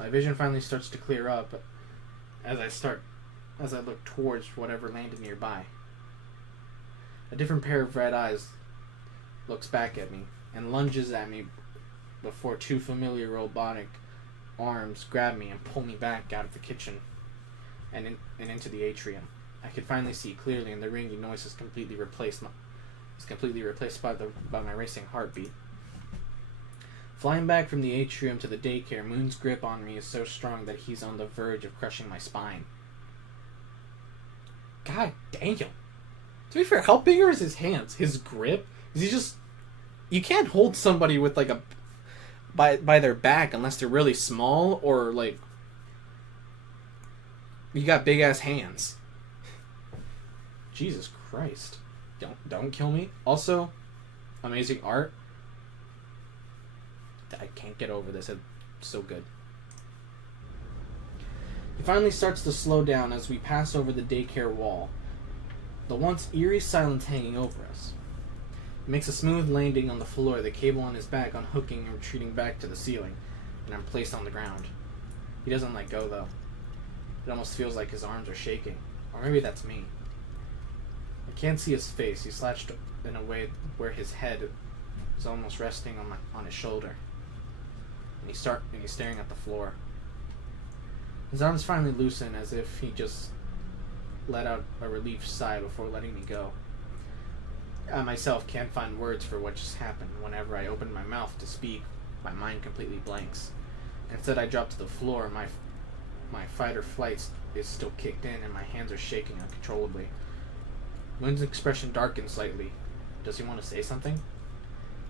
My vision finally starts to clear up as I look towards whatever landed nearby. A different pair of red eyes looks back at me and lunges at me before two familiar robotic arms grab me and pull me back out of the kitchen and into the atrium. I could finally see clearly, and the ringing noise is completely replaced by my racing heartbeat. Flying back from the atrium to the daycare, Moon's grip on me is so strong that he's on the verge of crushing my spine. God damn. To be fair, how big are his hands? His grip? Is he just... You can't hold somebody with like a... By their back unless they're really small or like... You got big ass hands. Jesus Christ. Don't kill me. Also, amazing art. I can't get over this. It's so good. He finally starts to slow down as we pass over the daycare wall, the once eerie silence hanging over us. He makes a smooth landing on the floor, the cable on his back unhooking and retreating back to the ceiling, and I'm placed on the ground. He doesn't let go, though. It almost feels like his arms are shaking. Or maybe that's me. I can't see his face. He's slouched in a way where his head is almost resting on his shoulder. And he's staring at the floor. His arms finally loosen as if he just let out a relief sigh before letting me go. I myself can't find words for what just happened. Whenever I open my mouth to speak, my mind completely blanks. Instead, I drop to the floor. My fight or flight is still kicked in, and my hands are shaking uncontrollably. Moon's expression darkens slightly. Does he want to say something?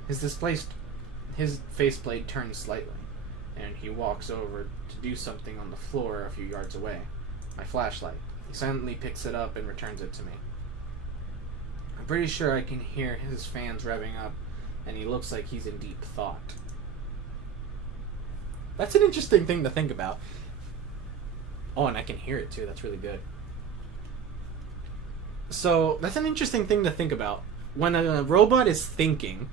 His faceplate turns slightly, and he walks over to do something on the floor a few yards away. My flashlight. He silently picks it up and returns it to me. I'm pretty sure I can hear his fans revving up, and he looks like he's in deep thought. That's an interesting thing to think about. Oh, and I can hear it too. That's really good. So, that's an interesting thing to think about. When a robot is thinking,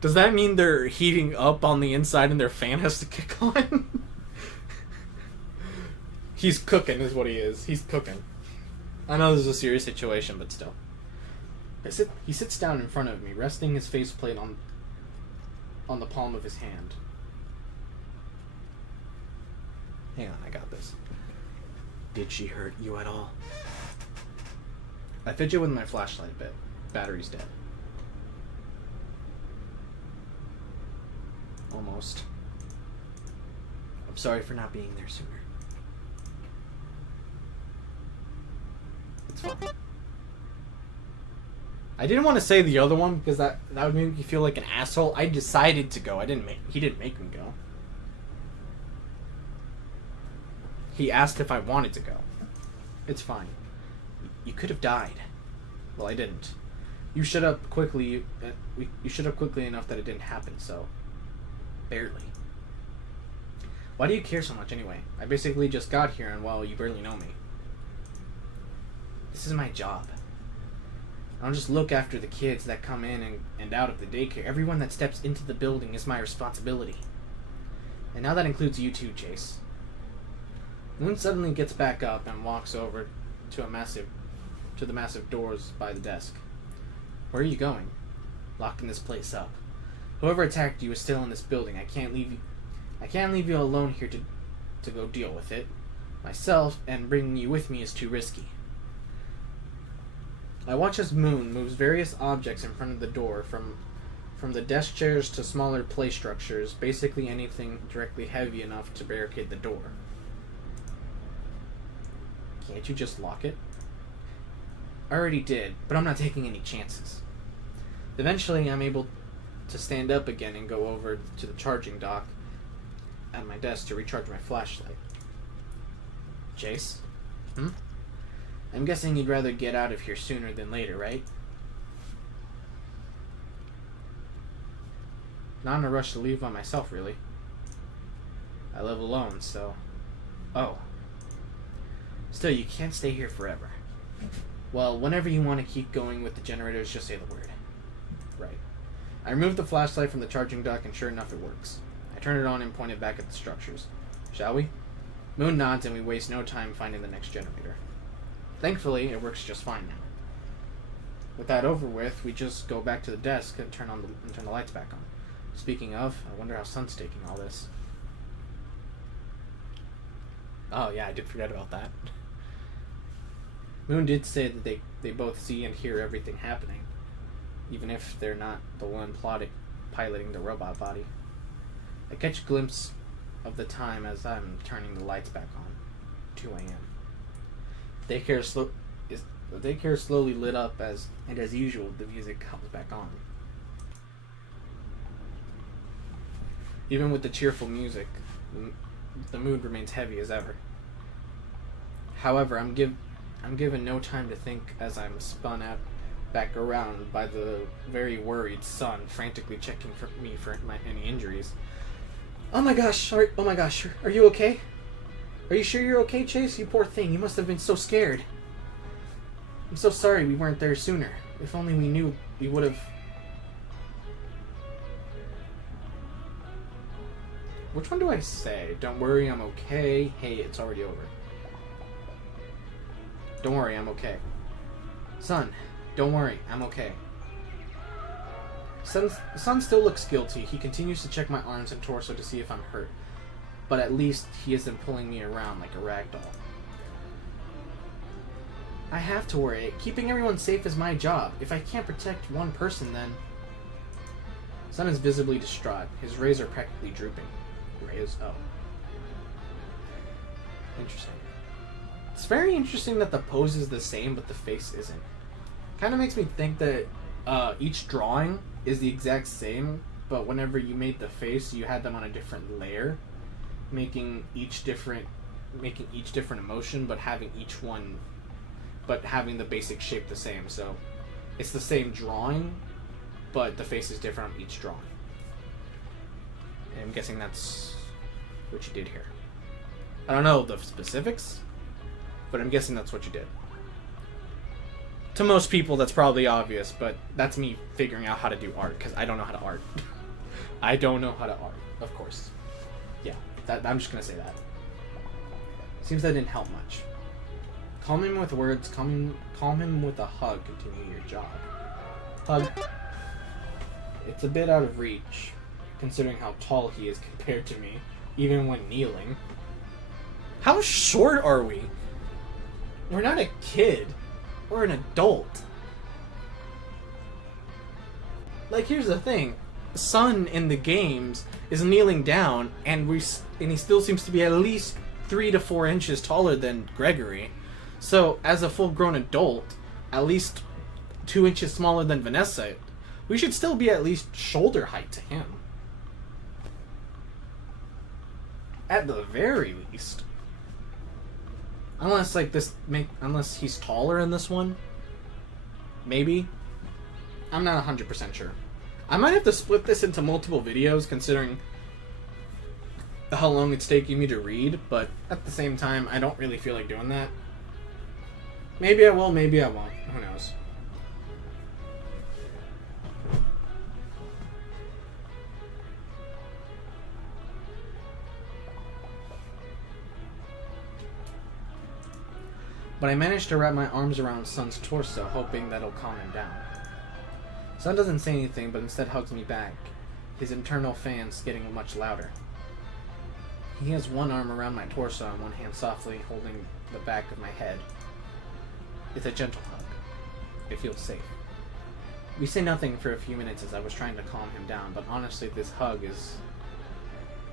does that mean they're heating up on the inside and their fan has to kick on? He's cooking is what he is. He's cooking. I know this is a serious situation, but still. He sits down in front of me, resting his faceplate on the palm of his hand. Hang on, I got this. Did she hurt you at all? I fidget with my flashlight a bit. Battery's dead. Almost. I'm sorry for not being there sooner. It's fine. I didn't want to say the other one because that would make me feel like an asshole. I decided to go. He didn't make me go. He asked if I wanted to go. It's fine. You could have died. Well, I didn't. You shut up quickly. You shut up quickly enough that it didn't happen. So, barely. Why do you care so much anyway? I basically just got here, and well, you barely know me. This is my job. I don't just look after the kids that come in and out of the daycare. Everyone that steps into the building is my responsibility. And now that includes you too, Chase. Moon suddenly gets back up and walks over to the massive doors by the desk. Where are you going? Locking this place up. Whoever attacked you is still in this building. I can't leave you alone here to go deal with it myself, and bringing you with me is too risky. I watch as Moon moves various objects in front of the door, from the desk chairs to smaller play structures, basically anything directly heavy enough to barricade the door. Can't you just lock it? I already did, but I'm not taking any chances. Eventually, I'm able to stand up again and go over to the charging dock at my desk to recharge my flashlight. Chase? I'm guessing you'd rather get out of here sooner than later, right? Not in a rush to leave by myself, really. I live alone, so... Oh. Still, you can't stay here forever. Well, whenever you want to keep going with the generators, just say the word. Right. I removed the flashlight from the charging dock, and sure enough, it works. I turned it on and pointed back at the structures. Shall we? Moon nods and we waste no time finding the next generator. Thankfully, it works just fine now. With that over with, we just go back to the desk and turn the lights back on. Speaking of, I wonder how Sun's taking all this. Oh yeah, I did forget about that. Moon did say that they both see and hear everything happening, even if they're not the one piloting the robot body. I catch a glimpse of the time as I'm turning the lights back on. 2 a.m. The daycare is slowly lit up as usual, the music comes back on. Even with the cheerful music, the mood remains heavy as ever. However, I'm given no time to think as I'm spun out back around by the very worried Sun, frantically checking for any injuries. Oh my gosh, are you okay? Are you sure you're okay, Chase? You poor thing, you must have been so scared. I'm so sorry we weren't there sooner. If only we knew, we would have... Which one do I say? Don't worry, I'm okay. Hey, it's already over. Don't worry, I'm okay. Sun, don't worry, I'm okay. Sun still looks guilty. He continues to check my arms and torso to see if I'm hurt. But at least he isn't pulling me around like a rag doll. I have to worry. Keeping everyone safe is my job. If I can't protect one person, then... Sun is visibly distraught. His rays are practically drooping. Rays? Oh. Interesting. It's very interesting that the pose is the same, but the face isn't. Kind of makes me think that each drawing is the exact same, but whenever you made the face, you had them on a different layer, making each different emotion, but having the basic shape the same. So it's the same drawing, but the face is different on each drawing. And I'm guessing that's what you did here. I don't know the specifics, but I'm guessing that's what you did. To most people, that's probably obvious, but that's me figuring out how to do art, because I don't know how to art. I don't know how to art, of course. Yeah, I'm just going to say that. Seems that didn't help much. Calm him with words, calm him with a hug, continue your jog. Hug. It's a bit out of reach, considering how tall he is compared to me, even when kneeling. How short are we? We're not a kid. We're an adult. Like, here's the thing. Sun in the games is kneeling down, and he still seems to be at least 3 to 4 inches taller than Gregory. So, as a full-grown adult, at least 2 inches smaller than Vanessa, we should still be at least shoulder height to him. At the very least. Unless unless he's taller in this one. Maybe. I'm not 100% sure. I might have to split this into multiple videos, considering how long it's taking me to read, but at the same time, I don't really feel like doing that. Maybe I will, maybe I won't. Who knows? But I managed to wrap my arms around Sun's torso, hoping that'll calm him down. Sun doesn't say anything, but instead hugs me back, his internal fans getting much louder. He has one arm around my torso and one hand softly holding the back of my head. It's a gentle hug. It feels safe. We say nothing for a few minutes as I was trying to calm him down, but honestly, this hug is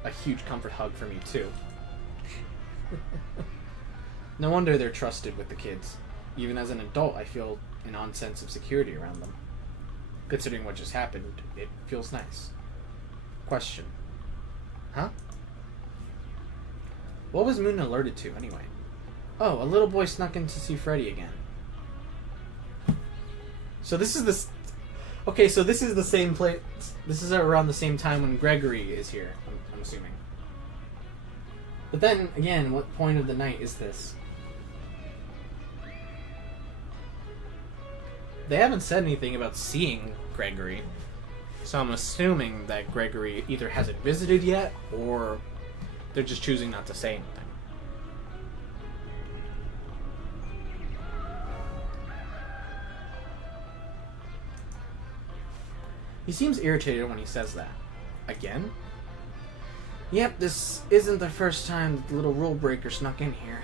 a huge comfort hug for me, too. No wonder they're trusted with the kids. Even as an adult, I feel an odd sense of security around them. Considering what just happened, it feels nice. Question. Huh? What was Moon alerted to, anyway? Oh, a little boy snuck in to see Freddy again. So this is the... Okay, so this is the same place... This is around the same time when Gregory is here, I'm assuming. But then, again, what point of the night is this? They haven't said anything about seeing Gregory, so I'm assuming that Gregory either hasn't visited yet, or They're just choosing not to say anything. He seems irritated when he says that. Again? Yep, this isn't the first time that the little rule breaker snuck in here.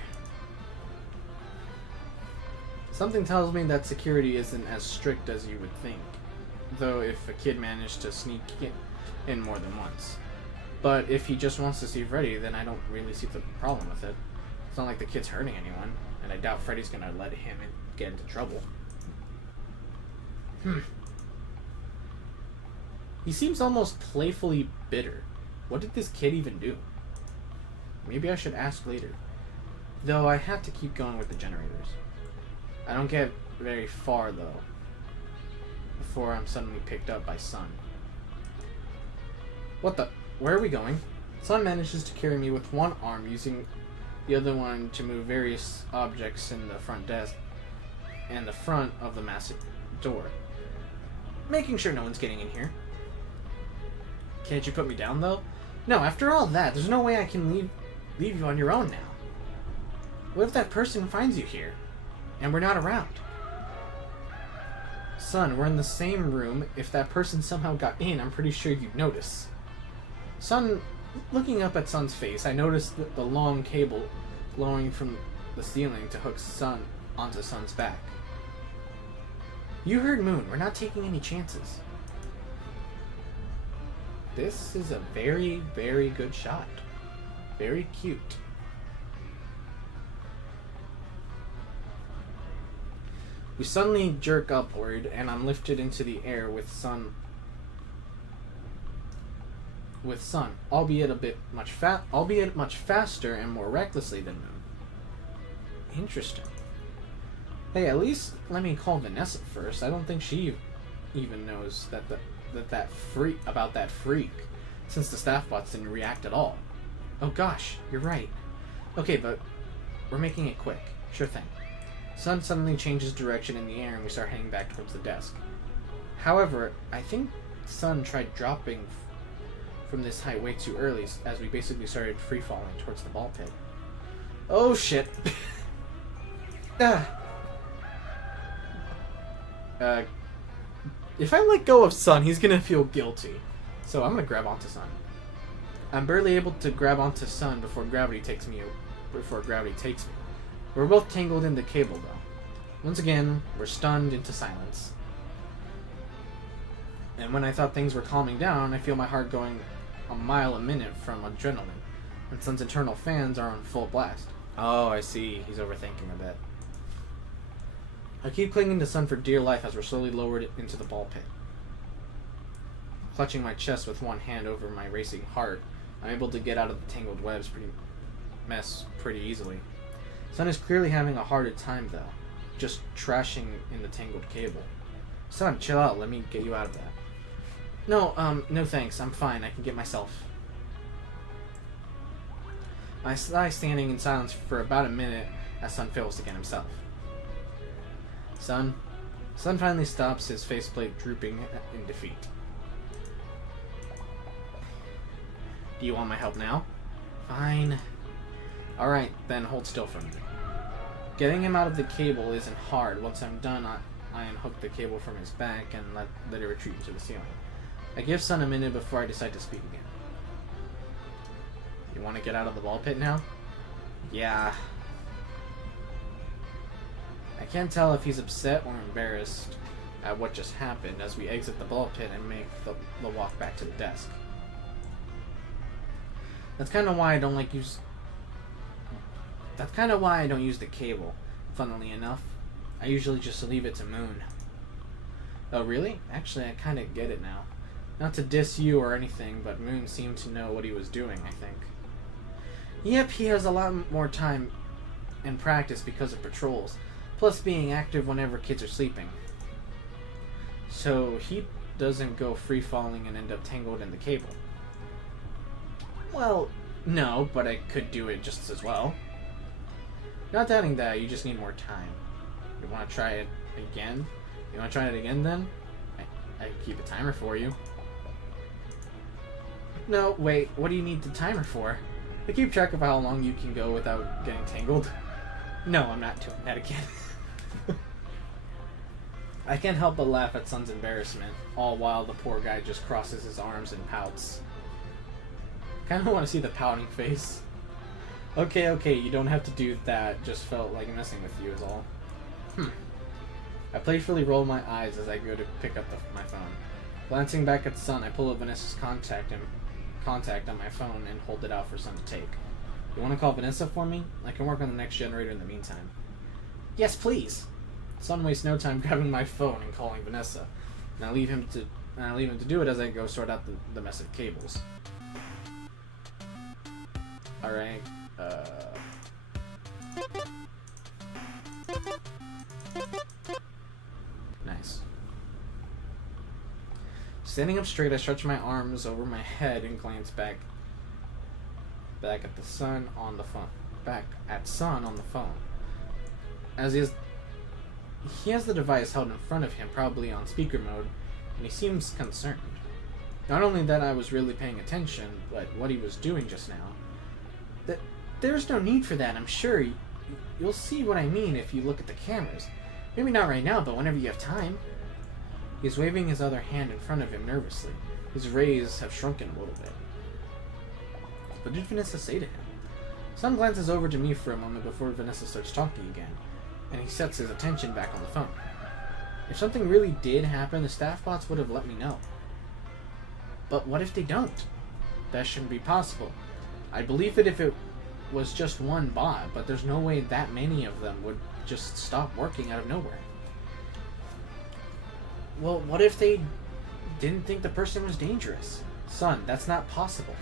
Something tells me that security isn't as strict as you would think. Though if a kid managed to sneak in more than once. But if he just wants to see Freddy, then I don't really see the problem with it. It's not like the kid's hurting anyone, and I doubt Freddy's gonna let him get into trouble. He seems almost playfully bitter. What did this kid even do? Maybe I should ask later. Though I have to keep going with the generators. I don't get very far, though, before I'm suddenly picked up by Sun. What the? Where are we going? Sun manages to carry me with one arm, using the other one to move various objects in the front desk and the front of the massive door, making sure no one's getting in here. Can't you put me down, though? No, after all that, there's no way I can leave you on your own now. What if that person finds you here, and we're not around? Sun, we're in the same room. If that person somehow got in, I'm pretty sure you'd notice. Sun, looking up at Sun's face, I noticed the long cable glowing from the ceiling to hook Sun onto Sun's back. You heard Moon. We're not taking any chances. This is a very, very good shot. Very cute. We suddenly jerk upward, and I'm lifted into the air with Sun, albeit much faster and more recklessly than Moon. Interesting. Hey, at least let me call Vanessa first. I don't think she even knows that freak, since the staff bots didn't react at all. Oh gosh, you're right. Okay, but we're making it quick. Sure thing. Sun suddenly changes direction in the air and we start heading back towards the desk. However, I think Sun tried dropping from this height way too early, as we basically started free-falling towards the ball pit. Oh shit. If I let go of Sun, he's gonna feel guilty. So I'm gonna grab onto Sun. I'm barely able to grab onto Sun before gravity takes me. We're both tangled in the cable, though. Once again, we're stunned into silence. And when I thought things were calming down, I feel my heart going a mile a minute from adrenaline, and Sun's internal fans are on full blast. Oh, I see. He's overthinking a bit. I keep clinging to Sun for dear life as we're slowly lowered into the ball pit. Clutching my chest with one hand over my racing heart, I'm able to get out of the tangled webs pretty easily. Sun is clearly having a harder time, though, just trashing in the tangled cable. Sun, chill out. Let me get you out of that. No thanks. I'm fine. I can get myself. I lie standing in silence for about a minute as Sun fails to get himself. Sun finally stops, his faceplate drooping in defeat. Do you want my help now? Fine. Alright, then hold still for me. Getting him out of the cable isn't hard. Once I'm done, I unhook the cable from his back and let it retreat into the ceiling. I give Sun a minute before I decide to speak again. You want to get out of the ball pit now? Yeah. I can't tell if he's upset or embarrassed at what just happened as we exit the ball pit and make the walk back to the desk. That's kind of why I don't use the cable, funnily enough. I usually just leave it to Moon. Oh, really? Actually, I kind of get it now. Not to diss you or anything, but Moon seemed to know what he was doing, I think. Yep, he has a lot more time and practice because of patrols, plus being active whenever kids are sleeping. So he doesn't go free-falling and end up tangled in the cable. Well, no, but I could do it just as well. Not doubting that, you just need more time. You want to try it again? You want to try it again then? I can keep a timer for you. No, wait, what do you need the timer for? I keep track of how long you can go without getting tangled. No, I'm not doing that again. I can't help but laugh at Sun's embarrassment, all while the poor guy just crosses his arms and pouts. Kinda want to see the pouting face. Okay, you don't have to do that, just felt like messing with you is all. I playfully roll my eyes as I go to pick up my phone. Glancing back at Sun, I pull up Vanessa's contact on my phone and hold it out for Sun to take. You want to call Vanessa for me? I can work on the next generator in the meantime. Yes, please. Sun wastes no time grabbing my phone and calling Vanessa, and I leave him to do it as I go sort out the mess of cables. All right. Nice. Standing up straight, I stretch my arms over my head and glance back at the Sun on the phone. Back at Sun on the phone. As he has the device held in front of him, probably on speaker mode, and he seems concerned. Not only that I was really paying attention, but what he was doing just now. There's no need for that, I'm sure. You'll see what I mean if you look at the cameras. Maybe not right now, but whenever you have time. He's waving his other hand in front of him nervously. His rays have shrunken a little bit. What did Vanessa say to him? Sun glances over to me for a moment before Vanessa starts talking again, and he sets his attention back on the phone. If something really did happen, the staff bots would have let me know. But what if they don't? That shouldn't be possible. I'd believe it if it was just one bot, but there's no way that many of them would just stop working out of nowhere. Well, what if they didn't think the person was dangerous? Son, that's not possible.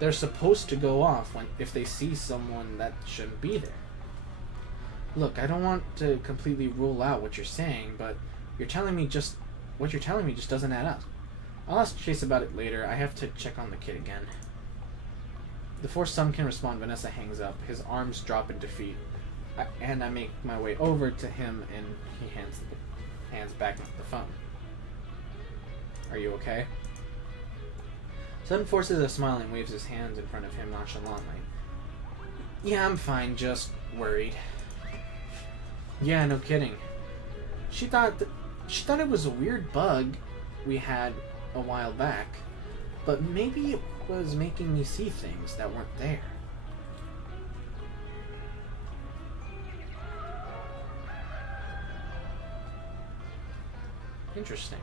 They're supposed to go off if they see someone that shouldn't be there. Look, I don't want to completely rule out what you're saying, but what you're telling me just doesn't add up. I'll ask Chase about it later. I have to check on the kid again. Before Sun can respond, Vanessa hangs up. His arms drop in defeat, and I make my way over to him, and he hands back the phone. Are you okay? Sun forces a smile and waves his hands in front of him nonchalantly. Yeah, I'm fine, just worried. Yeah, no kidding. She thought it was a weird bug we had a while back, but maybe it was making me see things that weren't there. Interesting.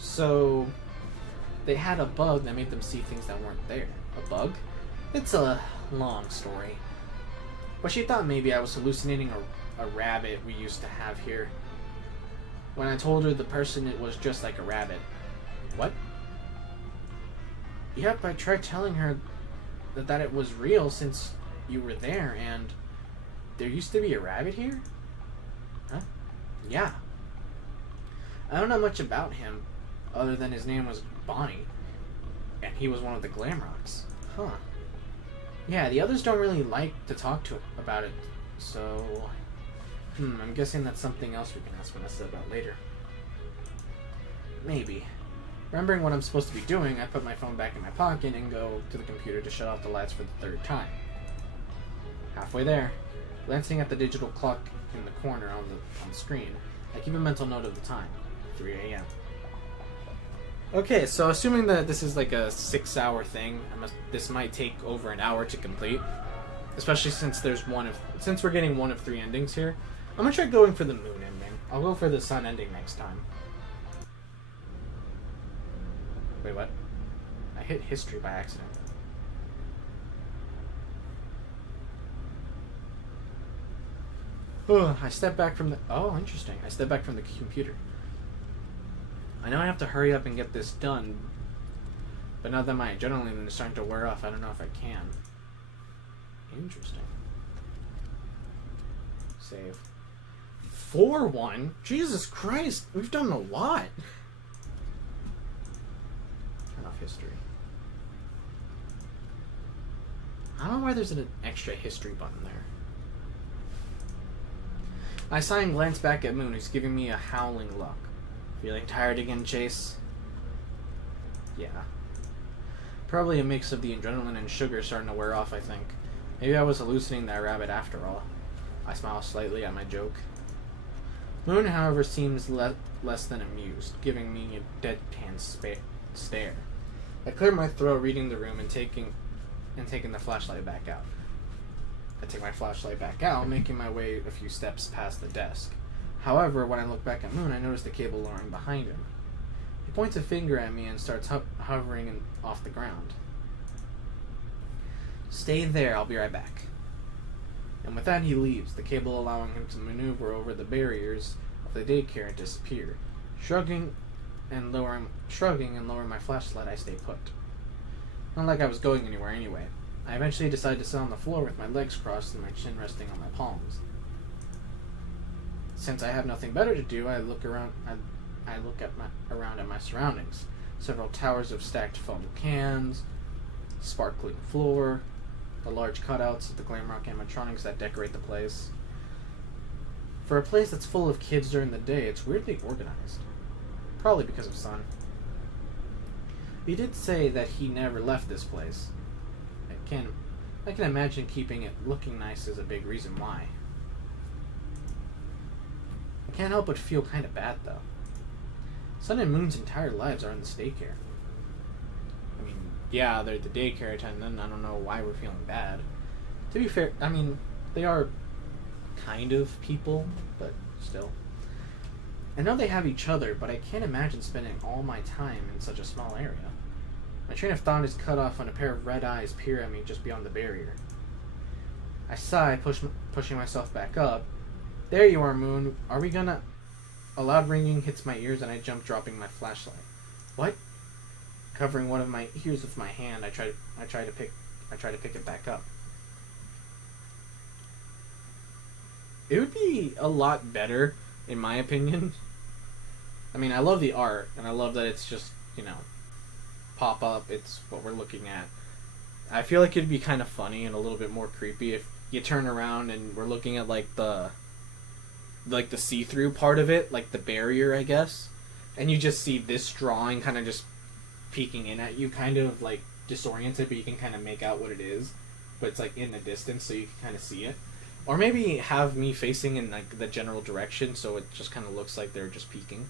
So, they had a bug that made them see things that weren't there. A bug? It's a long story. But she thought maybe I was hallucinating a rabbit we used to have here. When I told her the person, it was just like a rabbit. What? Yep, I tried telling her that it was real since you were there, and there used to be a rabbit here? Huh? Yeah. I don't know much about him, other than his name was Bonnie, and he was one of the Glamrocks. Huh. Yeah, the others don't really like to talk to about it, so... I'm guessing that's something else we can ask Vanessa about later. Maybe. Remembering what I'm supposed to be doing, I put my phone back in my pocket and go to the computer to shut off the lights for the third time. Halfway there, glancing at the digital clock in the corner on the screen, I keep a mental note of the time, 3 a.m. Okay, so assuming that this is like a 6-hour thing, this might take over an hour to complete, especially since we're getting one of 3 endings here. I'm gonna try going for the moon ending. I'll go for the sun ending next time. Wait, what? I hit history by accident. Oh, I step back from the... Oh, interesting. I step back from the computer. I know I have to hurry up and get this done, but now that my adrenaline is starting to wear off, I don't know if I can. Interesting. Save. 4-1? Jesus Christ, we've done a lot. Turn off history. I don't know why there's an extra history button there. I sigh and glance back at Moon, who's giving me a howling look. Feeling tired again, Chase? Yeah. Probably a mix of the adrenaline and sugar starting to wear off, I think. Maybe I was hallucinating that rabbit after all. I smile slightly at my joke. Moon, however, seems less than amused, giving me a deadpan stare. I clear my throat, reading the room and taking the flashlight back out. I take my flashlight back out, making my way a few steps past the desk. However, when I look back at Moon, I notice the cable lowering behind him. He points a finger at me and starts hovering off the ground. Stay there, I'll be right back. And with that, he leaves, the cable allowing him to maneuver over the barriers of the daycare and disappear. Shrugging and lowering my flashlight, I stay put. Not like I was going anywhere anyway. I eventually decide to sit on the floor with my legs crossed and my chin resting on my palms. Since I have nothing better to do, I look around at my surroundings. Several towers of stacked foam cans, sparkling floor, the large cutouts of the glam rock animatronics that decorate the place. For a place that's full of kids during the day, it's weirdly organized. Probably because of Sun. He did say that he never left this place. I can imagine keeping it looking nice is a big reason why. I can't help but feel kind of bad, though. Sun and Moon's entire lives are in this daycare. I mean, yeah, they're the daycare attendant. I don't know why we're feeling bad. To be fair, I mean, they are kind of people, but still. I know they have each other, but I can't imagine spending all my time in such a small area. My train of thought is cut off when a pair of red eyes peer at me just beyond the barrier. I sigh, pushing myself back up. There you are, Moon. Are we gonna... A loud ringing hits my ears and I jump, dropping my flashlight. What? Covering one of my ears with my hand, I try to pick it back up. It would be a lot better, in my opinion. I mean, I love the art, and I love that it's just, pop up, it's what we're looking at. I feel like it'd be kind of funny and a little bit more creepy if you turn around and we're looking at, the see-through part of it, like the barrier, I guess, and you just see this drawing kind of just peeking in at you, kind of, disoriented, but you can kind of make out what it is, but it's, in the distance, so you can kind of see it. Or maybe have me facing in, the general direction, so it just kind of looks like they're just peeking.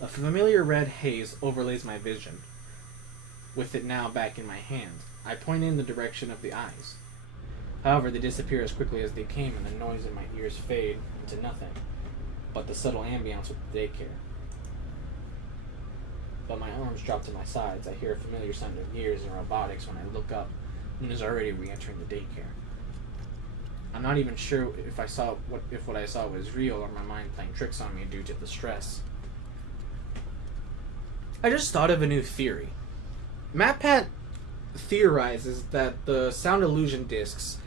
A familiar red haze overlays my vision. With it now back in my hand, I point in the direction of the eyes. However, they disappear as quickly as they came, and the noise in my ears fade into nothing but the subtle ambience of the daycare. But my arms drop to my sides. I hear a familiar sound of gears and robotics when I look up. Moon is already re-entering the daycare. I'm not even sure if what I saw was real or my mind playing tricks on me due to the stress. I just thought of a new theory. MatPat theorizes that the sound illusion discs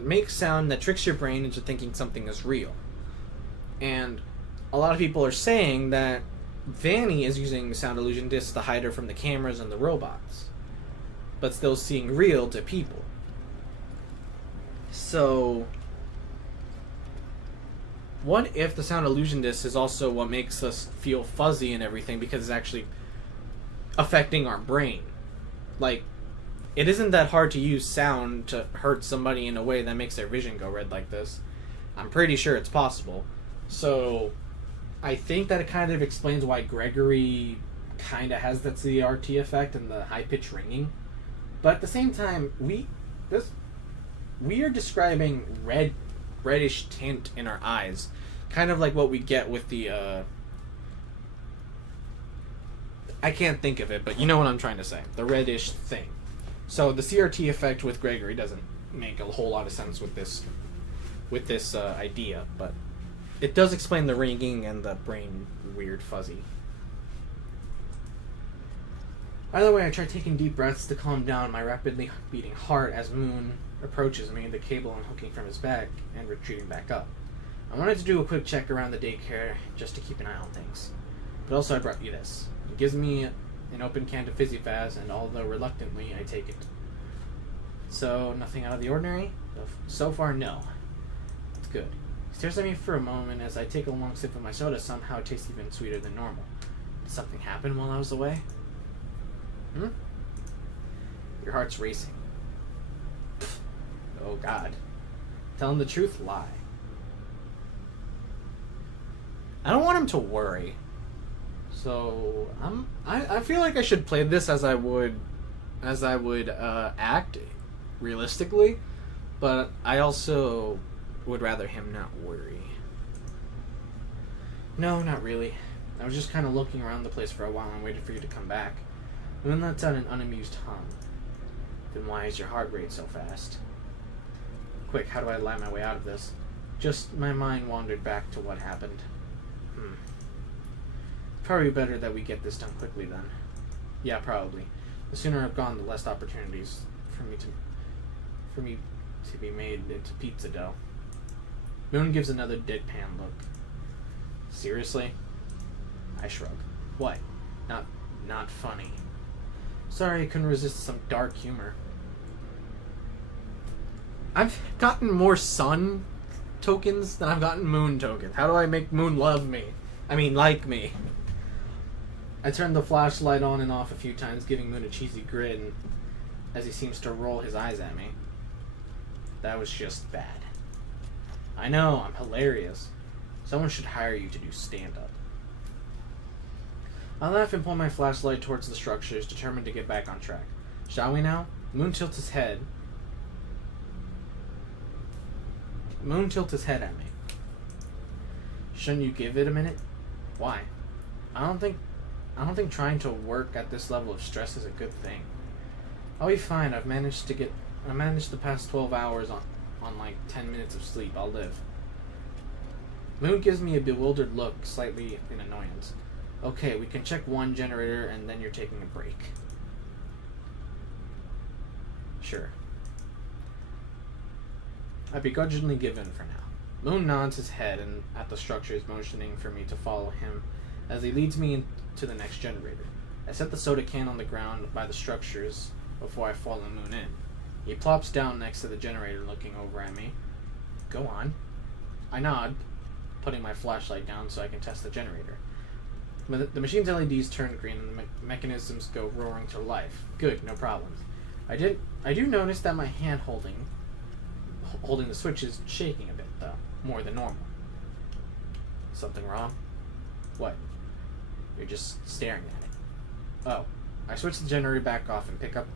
make sound that tricks your brain into thinking something is real. And a lot of people are saying that Vanny is using sound illusion discs to hide her from the cameras and the robots, but still seeing real to people. So, what if the sound illusion disc is also what makes us feel fuzzy and everything because it's actually affecting our brain? It isn't that hard to use sound to hurt somebody in a way that makes their vision go red like this. I'm pretty sure it's possible. So, I think that it kind of explains why Gregory kind of has that CRT effect and the high-pitched ringing. But at the same time, we are describing reddish tint in our eyes. Kind of like what we get with the, I can't think of it, but you know what I'm trying to say. The reddish thing. So the CRT effect with Gregory doesn't make a whole lot of sense with this idea, but it does explain the ringing and the brain weird fuzzy. Either way, I try taking deep breaths to calm down my rapidly beating heart as Moon approaches me, the cable unhooking from his back and retreating back up. I wanted to do a quick check around the daycare just to keep an eye on things. But also I brought you this. It gives me an open can of Fizzy Faz, and although reluctantly, I take it. So, nothing out of the ordinary? So far, no. That's good. He stares at me for a moment as I take a long sip of my soda, somehow it tastes even sweeter than normal. Did something happen while I was away? Hmm? Your heart's racing. Oh, God. Telling the truth, lie. I don't want him to worry. So, I feel like I should play this as I would act realistically, but I also would rather him not worry. No, not really. I was just kind of looking around the place for a while and waited for you to come back. Moon lets out an unamused hum. Then why is your heart rate so fast? Quick, how do I lie my way out of this? Just my mind wandered back to what happened. Probably better that we get this done quickly then. Yeah, probably. The sooner I've gone, the less opportunities for me to be made into pizza dough. Moon gives another deadpan look. Seriously? I shrug. What? Not funny. Sorry, I couldn't resist some dark humor. I've gotten more sun tokens than I've gotten moon tokens. How do I make Moon love me? I mean, like me. I turned the flashlight on and off a few times, giving Moon a cheesy grin as he seems to roll his eyes at me. That was just bad. I know, I'm hilarious. Someone should hire you to do stand-up. I laugh and pull my flashlight towards the structures, determined to get back on track. Shall we now? Moon tilts his head at me. Shouldn't you give it a minute? Why? I don't think trying to work at this level of stress is a good thing. I'll be fine. I managed the past 12 hours on like 10 minutes of sleep. I'll live. Moon gives me a bewildered look, slightly in annoyance. Okay, we can check one generator and then you're taking a break. Sure. I begrudgingly give in for now. Moon nods his head and at the structures, motioning for me to follow him as he leads me into the next generator. I set the soda can on the ground by the structures before I follow Moon in. He plops down next to the generator, looking over at me. Go on. I nod, putting my flashlight down so I can test the generator. The machine's LEDs turn green and the mechanisms go roaring to life. Good, no problems. I do notice that my hand holding the switch is shaking a bit, though, more than normal. Something wrong? What? You're just staring at it. Oh. I switch the generator back off and pick up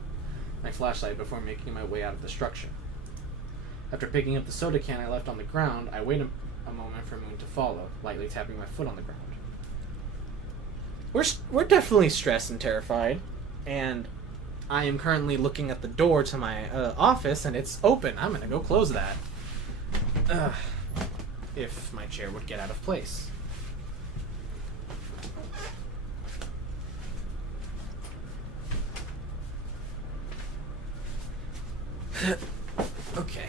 my flashlight before making my way out of the structure. After picking up the soda can I left on the ground, I wait a moment for Moon to follow, lightly tapping my foot on the ground. We're definitely stressed and terrified, and I am currently looking at the door to my office, and it's open. I'm gonna go close that. If my chair would get out of place. Okay.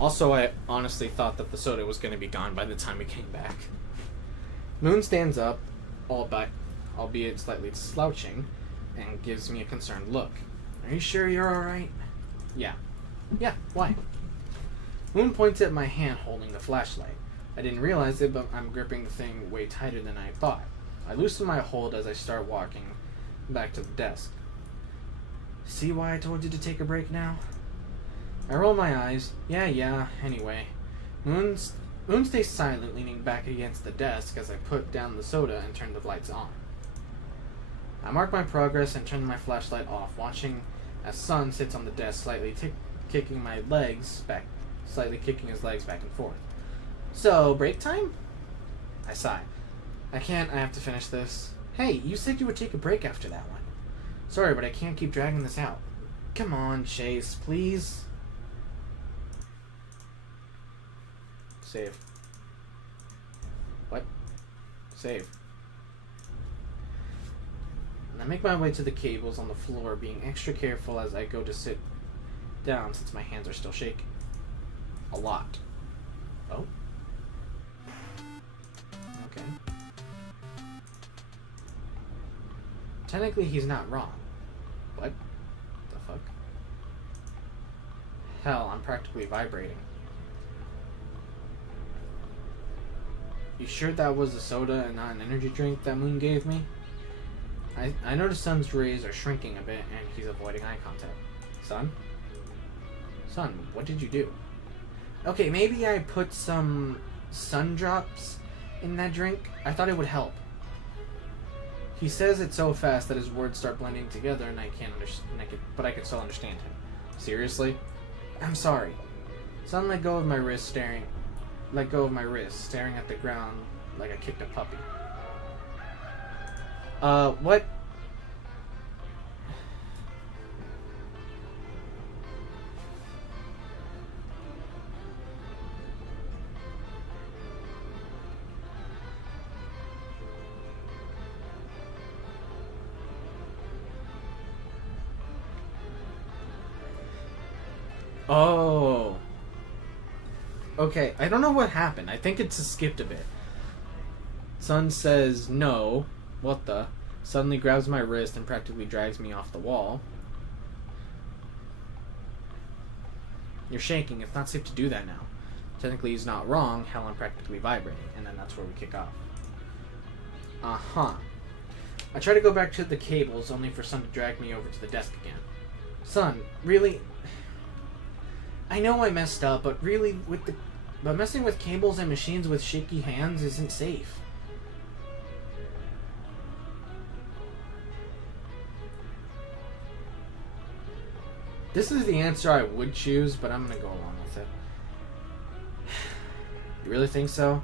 Also, I honestly thought that the soda was going to be gone by the time we came back. Moon stands up, albeit slightly slouching, and gives me a concerned look. Are you sure you're alright? Yeah. Yeah, why? Moon points at my hand holding the flashlight. I didn't realize it, but I'm gripping the thing way tighter than I thought. I loosen my hold as I start walking back to the desk. See why I told you to take a break now? I roll my eyes. Yeah, anyway. Moon stays silent, leaning back against the desk as I put down the soda and turn the lights on. I mark my progress and turn my flashlight off, watching as Sun sits on the desk, slightly kicking his legs back and forth. So, break time? I sigh. I can't, I have to finish this. Hey, you said you would take a break after that one. Sorry, but I can't keep dragging this out. Come on, Chase, please. Save. What? Save. And I make my way to the cables on the floor, being extra careful as I go to sit down since my hands are still shaking. A lot. Oh? Okay. Technically, he's not wrong. What the fuck? Hell, I'm practically vibrating. You sure that was a soda and not an energy drink that Moon gave me? I noticed Sun's rays are shrinking a bit, and he's avoiding eye contact. Sun? Sun, what did you do? Okay, maybe I put some sun drops in that drink. I thought it would help. He says it so fast that his words start blending together, and I can't understand. But I can still understand him. Seriously? I'm sorry. Sun let go of my wrist, staring at the ground like I kicked a puppy. What? Oh. Okay, I don't know what happened. I think it's skipped a bit. Sun says no. What the? Suddenly grabs my wrist and practically drags me off the wall. You're shaking. It's not safe to do that now. Technically, he's not wrong. Hell, I'm practically vibrating. And then that's where we kick off. Uh-huh. I try to go back to the cables, only for Sun to drag me over to the desk again. Sun, really? I know I messed up, but really, but messing with cables and machines with shaky hands isn't safe. This is the answer I would choose, but I'm gonna go along with it. You really think so?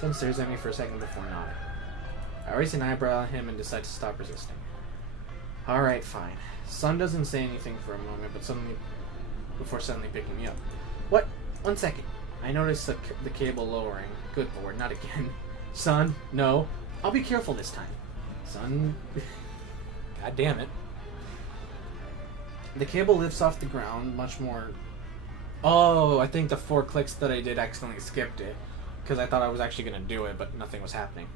Sun stares at me for a second before nodding. I raise an eyebrow at him and decide to stop resisting. Alright, fine. Sun doesn't say anything for a moment, before suddenly picking me up. What? 1 second. I notice the cable lowering. Good lord, not again. Sun, no. I'll be careful this time. Sun. God damn it. The cable lifts off the ground much more. Oh, I think the 4 clicks that I did accidentally skipped it. Because I thought I was actually going to do it, but nothing was happening.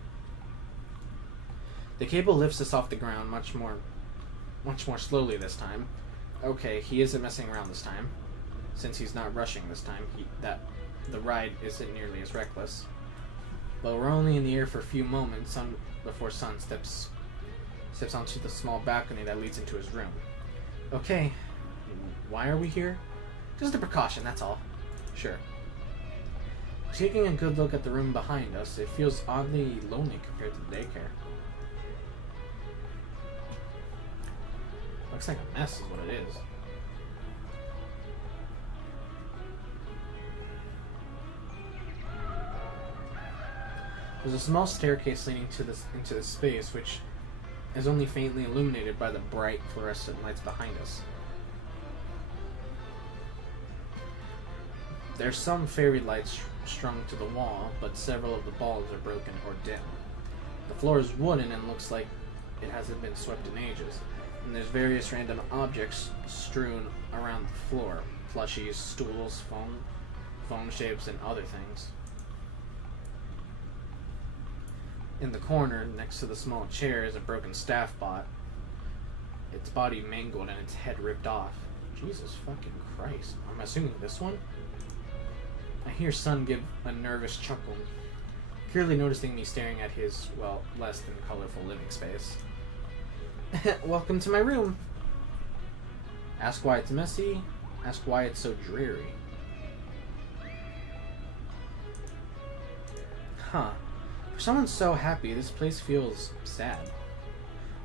The cable lifts us off the ground much more slowly this time. Okay, he isn't messing around this time. Since he's not rushing this time, the ride isn't nearly as reckless. But we're only in the air for a few moments before Sun steps onto the small balcony that leads into his room. Okay, why are we here? Just a precaution, that's all. Sure. Taking a good look at the room behind us, it feels oddly lonely compared to the daycare. Looks like a mess is what it is. There's a small staircase leading into this space, which is only faintly illuminated by the bright fluorescent lights behind us. There's some fairy lights strung to the wall, but several of the bulbs are broken or dim. The floor is wooden and looks like it hasn't been swept in ages, and there's various random objects strewn around the floor. Plushies, stools, phone shapes, and other things. In the corner, next to the small chair, is a broken staff bot. Its body mangled and its head ripped off. Jesus fucking Christ. I'm assuming this one? I hear Sun give a nervous chuckle, clearly noticing me staring at his, well, less than colorful living space. Welcome to my room. Ask why it's messy. Ask why it's so dreary. Huh. For someone so happy, this place feels sad.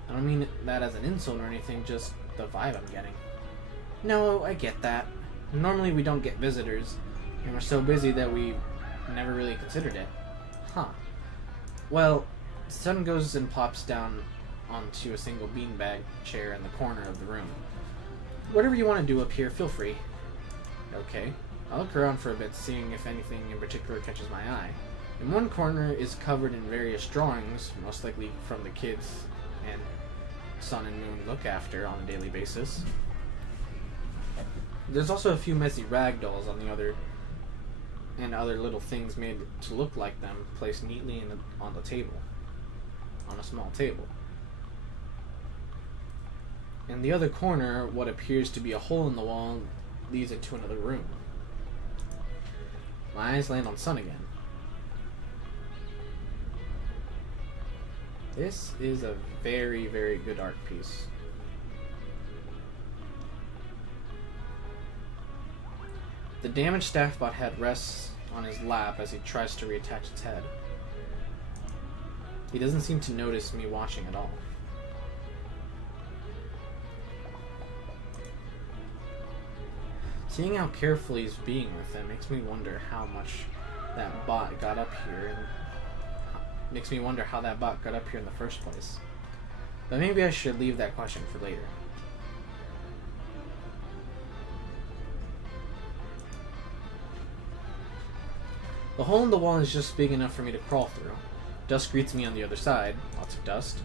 I don't mean that as an insult or anything, just the vibe I'm getting. No, I get that. Normally we don't get visitors, and we're so busy that we never really considered it. Huh. Well, Sun goes and plops down onto a single beanbag chair in the corner of the room. Whatever you want to do up here, feel free. Okay. I'll look around for a bit, seeing if anything in particular catches my eye. In one corner is covered in various drawings, most likely from the kids and Sun and Moon look after on a daily basis. There's also a few messy rag dolls on other little things made to look like them, placed neatly on a small table. In the other corner, what appears to be a hole in the wall leads into another room. My eyes land on Sun again. This is a very, very good art piece. The damaged staff bot head rests on his lap as he tries to reattach its head. He doesn't seem to notice me watching at all. Seeing how carefully he's being with him makes me wonder how much that bot got up here, and makes me wonder how that bot got up here in the first place. But maybe I should leave that question for later. The hole in the wall is just big enough for me to crawl through. Dust greets me on the other side, lots of dust.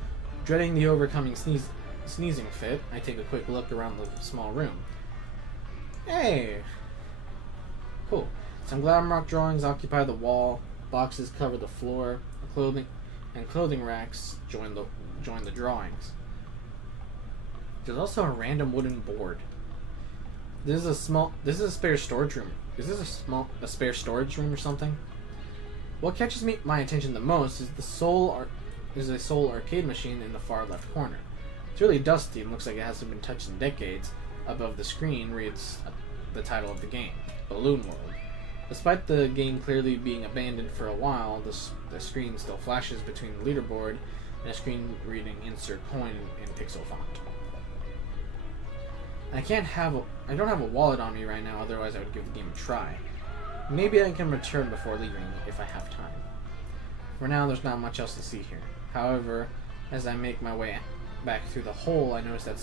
Dreading the overcoming sneezing fit, I take a quick look around the small room. Hey! Cool. Some glamrock drawings occupy the wall, boxes cover the floor, clothing racks join the drawings. There's also a random wooden board. This is a spare storage room. Is this a spare storage room or something? What catches my attention the most is a Soul arcade machine in the far left corner. It's really dusty and looks like it hasn't been touched in decades. Above the screen reads the title of the game, Balloon World. Despite the game clearly being abandoned for a while, the screen still flashes between the leaderboard and a screen reading insert coin in pixel font. I don't have a wallet on me right now, otherwise I would give the game a try. Maybe I can return before leaving if I have time. For now, there's not much else to see here. However, as I make my way back through the hole, I notice that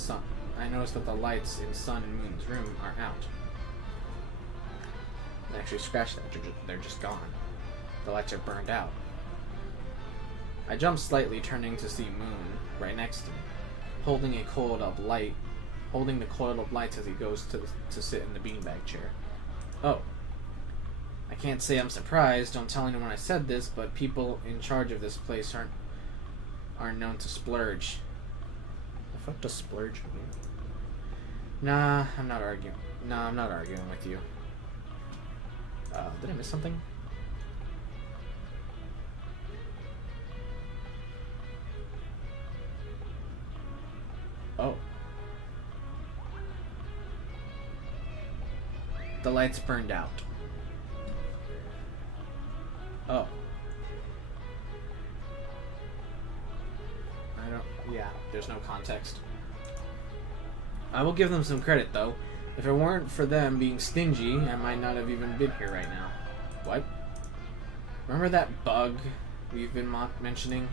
the lights in Sun and Moon's room are out. I actually scratched that. They're just gone. The lights are burned out. I jump slightly, turning to see Moon right next to me, holding the coiled up lights as he goes to sit in the beanbag chair. Oh. I can't say I'm surprised. Don't tell anyone I said this, but people in charge of this place aren't known to splurge. The fuck does splurge mean? Nah, I'm not arguing with you. Did I miss something? Oh. The lights burned out. Oh. Yeah, there's no context. I will give them some credit, though. If it weren't for them being stingy, I might not have even been here right now. What? Remember that bug we've been mentioning?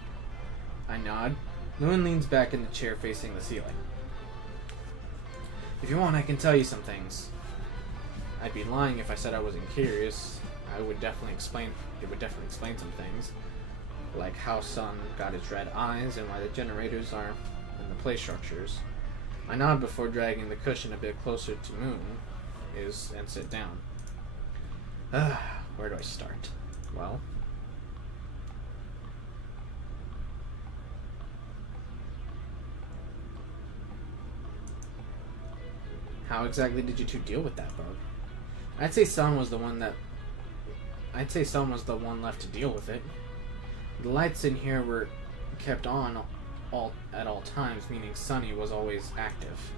I nod. Moon leans back in the chair facing the ceiling. If you want, I can tell you some things. I'd be lying if I said I wasn't curious. It would definitely explain some things. Like how Sun got its red eyes and why the generators are in the play structures. I nod before dragging the cushion a bit closer to Moon and sit down. Where do I start? Well, how exactly did you two deal with that bug? I'd say Sun was the one left to deal with it. The lights in here were kept on at all times, meaning Sunny was always active.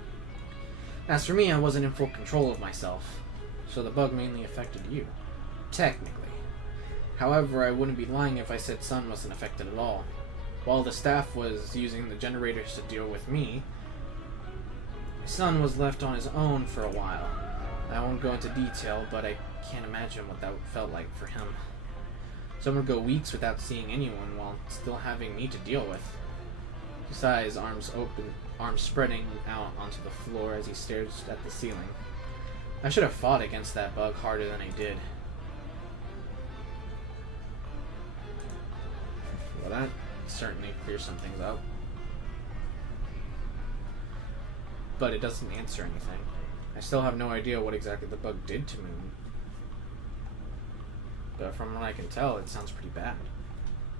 As for me, I wasn't in full control of myself, so the bug mainly affected you. Technically. However, I wouldn't be lying if I said Sun wasn't affected at all. While the staff was using the generators to deal with me, Sun was left on his own for a while. I won't go into detail, but I can't imagine what that felt like for him. Some would go weeks without seeing anyone while still having me to deal with. Besides, arms spreading out onto the floor as he stares at the ceiling. I should have fought against that bug harder than I did. Well, that certainly clears some things up. But it doesn't answer anything. I still have no idea what exactly the bug did to Moon. But from what I can tell, it sounds pretty bad.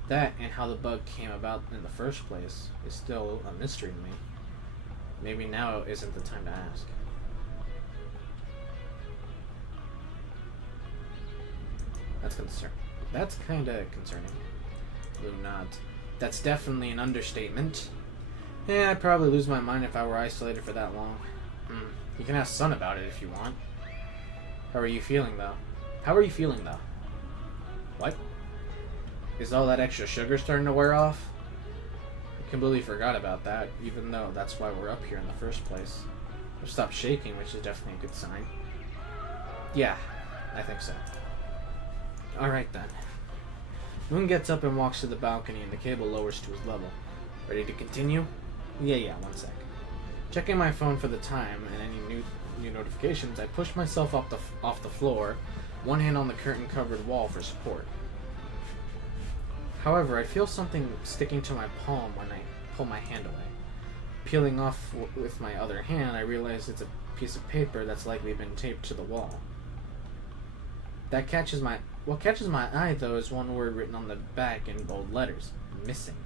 That and how the bug came about in the first place is still a mystery to me. Maybe now isn't the time to ask. That's kinda concerning. Moon nods. That's definitely an understatement. Yeah, I'd probably lose my mind if I were isolated for that long. You can ask Sun about it if you want. How are you feeling, though? What? Is all that extra sugar starting to wear off? I completely forgot about that, even though that's why we're up here in the first place. I've stopped shaking, which is definitely a good sign. Yeah, I think so. Alright then. Moon gets up and walks to the balcony, and the cable lowers to his level. Ready to continue? Yeah, 1 sec. Checking my phone for the time and any new notifications, I push myself off the floor, one hand on the curtain-covered wall for support. However, I feel something sticking to my palm when I pull my hand away. Peeling off with my other hand, I realize it's a piece of paper that's likely been taped to the wall. What catches my eye, though, is one word written on the back in bold letters. Missing.